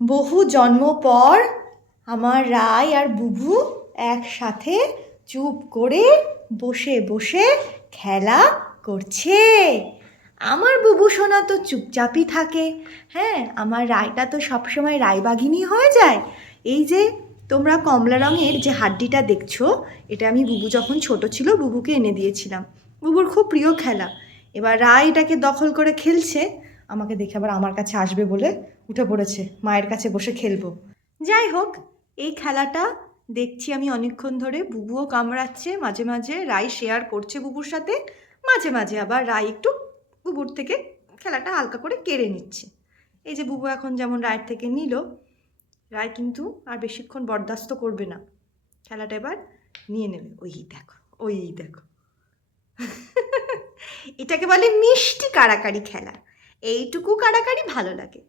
বহু জন্ম পর আমার রায় আর বুবু একসাথে চুপ করে বসে বসে খেলা করছে। আমার বুবু সোনা তো চুপচাপই থাকে। হ্যাঁ আমার রায়টা তো সবসময় রায়বাঘিনী হয়ে যায়। এই যে তোমরা কমলা রঙের যে হাড্ডিটা দেখছ, এটা আমি বুবু যখন ছোট ছিল বুবুকে এনে দিয়েছিলাম। বুবুর খুব প্রিয় খেলা। এবার রায় এটাকে দখল করে খেলছে। আমাকে দেখে আবার আমার কাছে আসবে বলে উঠে পড়েছে। মায়ের কাছে বসে খেলব। যাই হোক, এই খেলাটা দেখছি আমি অনেকক্ষণ ধরে। বুবুও কামড়াচ্ছে, মাঝে মাঝে রাই শেয়ার করছে বুবুর সাথে। মাঝে মাঝে আবার রাই একটু বুবুর থেকে খেলাটা হালকা করে কেড়ে নিচ্ছে। এই যে বুবু এখন যেমন রায়ের থেকে নিল রায় কিন্তু আর বেশিক্ষণ বরদাস্ত করবে না। খেলাটা এবার নিয়ে নেবে। ওই দেখো ওই দেখো। এটাকে বলে মিষ্টি কাড়াকাড়ি খেলা। এইটুকু কাড়াকাড়ি ভালো লাগে।